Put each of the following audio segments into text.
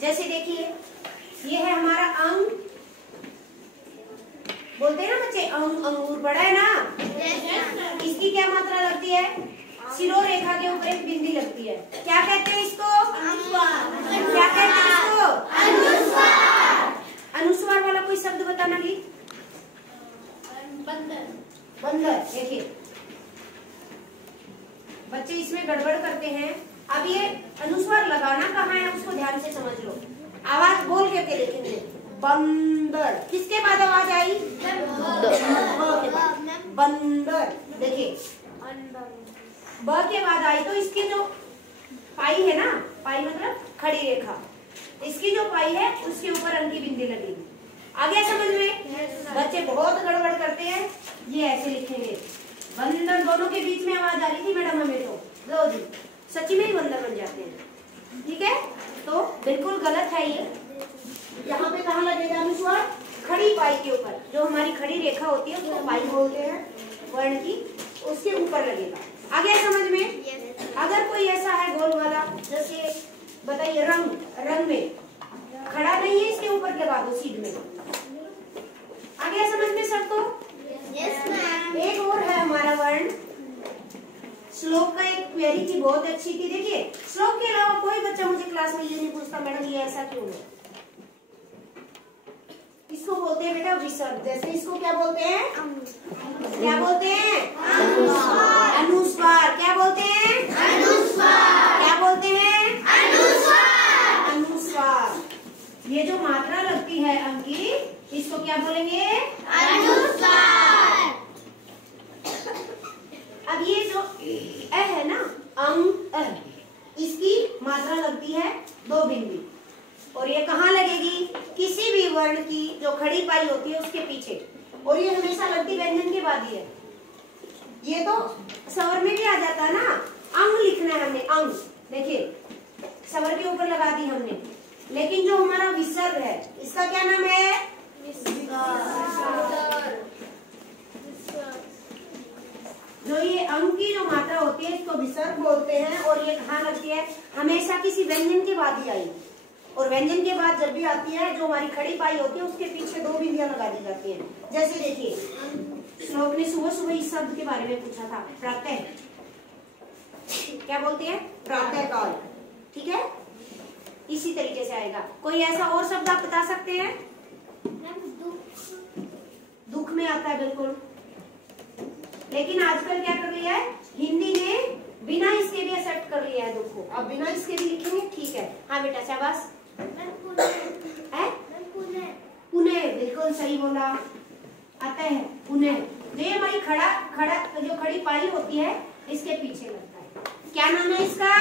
जैसे देखिए ये है हमारा अंग, बोलते हैं ना बच्चे अंग, अंगूर पढ़ा है ना। इसकी क्या मात्रा लगती है? सिरो रेखा के ऊपर एक बिंदी लगती है, क्या कहते हैं इसको? क्या कहते हैं इसको? अनुस्वार। अनुस्वार वाला कोई शब्द बताना भी। बंदर। बंदर। देखिए बच्चे इसमें गड़बड़ करते हैं। अब ये अनुस्वार लगाना कहाँ है उसको ध्यान से समझ लो। आवाज बोल के लिखेंगे बंदर। किसके बाद आवाज आई? बंदर। देखिए ब के बाद आई तो इसकी जो पाई है ना, पाई मतलब खड़ी रेखा, इसकी जो पाई है उसके ऊपर अंक की बिंदी लगेगी। आ गया समझ में? बच्चे बहुत गड़बड़ करते हैं। ये ऐसे लिखेंगे बंदर, दोनों के बीच में आवाज आ रही थी मैडम हमें तो लो जी, सच्ची में ही बंदर बन जाते हैं। ठीक है, तो बिल्कुल गलत है ये। यहाँ पे कहाँ लगेगा अनुस्वार? खड़ी पाई के ऊपर, जो हमारी खड़ी रेखा होती है उसको पाई बोलते हैं वर्ण की, उसके ऊपर लगेगा। आ गया समझ में? अगर कोई ऐसा है गोल वाला, जैसे बताइए रंग, रंग में खड़ा नहीं है, इसके ऊपर लगा दो सीध में। आ गया समझ में सबको? एक और है हमारा वर्ण। श्लोक का एक क्वेरी थी, बहुत अच्छी थी। देखिए श्लोक के अलावा कोई बच्चा मुझे क्लास में ये नहीं पूछता मैडम ये ऐसा क्यों है। इसको बोलते हैं बेटा विसर्ग। जैसे इसको क्या बोलते हैं? क्या बोलते हैं? अनुस्वार। अनुस्वार। क्या बोलते हैं? अनुस्वार। क्या बोलते हैं? अनुस्वार। अनुस्वार। ये जो मात्रा लगती है अंक की, इसको क्या बोलेंगे? अनुस्वार। अब ये जो अ है ना, अंग अ, इसकी मात्रा लगती है 2 बिंदी, और ये कहाँ लगेगी? किसी भी वर्ण की जो खड़ी पाई होती है उसके पीछे, और ये हमेशा लगती व्यंजन के बाद ही है। ये तो स्वर में भी आ जाता है ना, अंग लिखना है हमने, अंग। देखिए स्वर के ऊपर लगा दी हमने, लेकिन जो हमारा विसर्ग है इसका क्या नाम है? जो ये अंग की जो मात्रा होती है इसको विसर्ग बोलते हैं, और ये कहाँ लगती है? हमेशा किसी व्यंजन के बाद ही आई, और व्यंजन के बाद जब भी आती है जो हमारी खड़ी पाई होती है उसके पीछे 2 बिंदियां लगा दी जाती हैं। जैसे देखिए श्लोक ने सुबह सुबह इस शब्द के बारे में पूछा था, प्रातः। क्या बोलते हैं? प्रातः काल। ठीक है, इसी तरीके से आएगा। कोई ऐसा और शब्द आप बता सकते हैं? दुख में आता है बिल्कुल, लेकिन आजकल क्या कर लिया है हिंदी ने, बिना इसके भी एक्सेप्ट कर लिया है दुख को। अब बिना इसके भी लिखेंगे, ठीक है। हाँ बेटा शाबाश। पुणे, बिल्कुल सही बोला। आता है पुणे। ये हमारी जो खड़ी पाई होती है इसके पीछे लगता है। क्या नाम है इसका?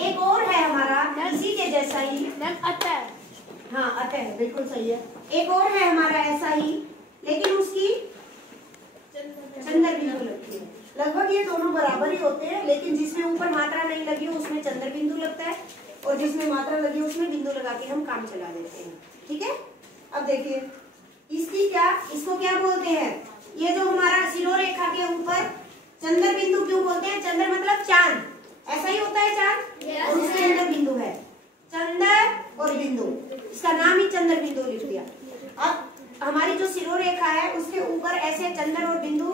एक और है हमारा इसी के जैसा ही, अतः। हाँ अतः, बिल्कुल सही है। एक और है हमारा ऐसा ही, लेकिन उसकी चंद्र बिंदु लगती है। लगभग ये दोनों बराबर ही होते हैं, लेकिन जिसमें ऊपर मात्रा नहीं लगी हो उसमें चंद्र बिंदु लगता है, और जिसमें मात्रा लगी हो उसमें बिंदु लगा के हम काम चला देते हैं। ठीक है, अब देखिए इसको क्या बोलते हैं? ये जो हमारा सिरो रेखा के ऊपर चंद्र बिंदु क्यों बोलते हैं? चंद्र मतलब चांद, ऐसा ही होता है चांद, और उसके अंदर बिंदु है। चंद्र और बिंदु, इसका नाम ही चंद्र बिंदु लिख दिया। अब हमारी जो सिरो रेखा है उसके ऊपर ऐसे चंद्र और बिंदु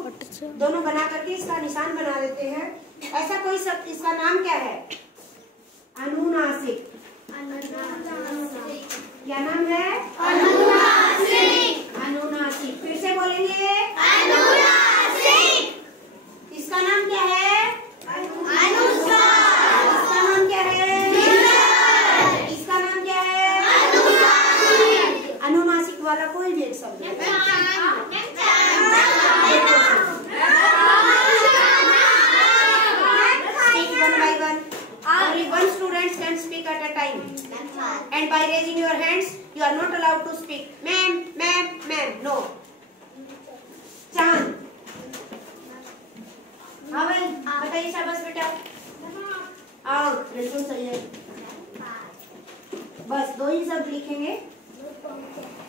दोनों बना करके इसका निशान बना देते हैं। ऐसा कोई शब्द, इसका नाम क्या है? अनुनासिक। क्या नाम है? अनुनासिक। अनुनासिक। फिर से बोलेंगे अनुनासिक। इसका नाम क्या है? अनुस्वार। इसका नाम क्या है? इसका नाम क्या है? अनुनासिक। अनुनासिक वाला कोई भी एक शब्द है। One student can speak at a time, and by raising your hands, you are not allowed to speak. Ma'am, ma'am, ma'am. No. चांद। हाँ भाई, बताइए शाबाश बेटा। आँख, बिल्कुल सही है। बस 2 ही शब्द लिखेंगे।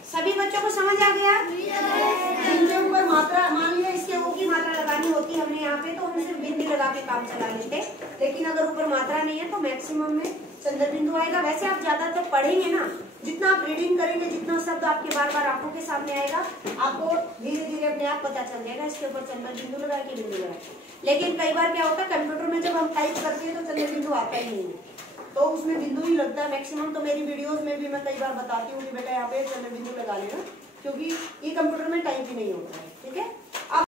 सभी बच्चों को समझ आ गया? जिनके ऊपर मात्रा, मान लिया इसके ओ की मात्रा लगानी होती हमने यहाँ पे, तो हम सिर्फ बिंदी लगा के काम चला लेते। लेकिन अगर ऊपर मात्रा नहीं है तो मैक्सिमम में चंद्र बिंदु आएगा। वैसे आप ज्यादातर पढ़ेंगे ना, जितना आप रीडिंग करेंगे, जितना शब्द आपके बार बार आंखों के सामने आएगा, आपको धीरे धीरे अपने आप पता चल जाएगा इसके ऊपर चंद्र बिंदु लगा के बिंदु लगा। लेकिन कई बार क्या होता है, कंप्यूटर में जब हम टाइप करते हैं तो चंद्र बिंदु आता ही नहीं है, तो उसमें बिंदु ही लगता है मैक्सिमम। तो मेरी वीडियोस में भी मैं कई बार बताती हूँ कि बेटा यहाँ पे चंद्र बिंदु लगा लेना, क्योंकि ये कंप्यूटर में टाइप ही नहीं होता है। ठीक है।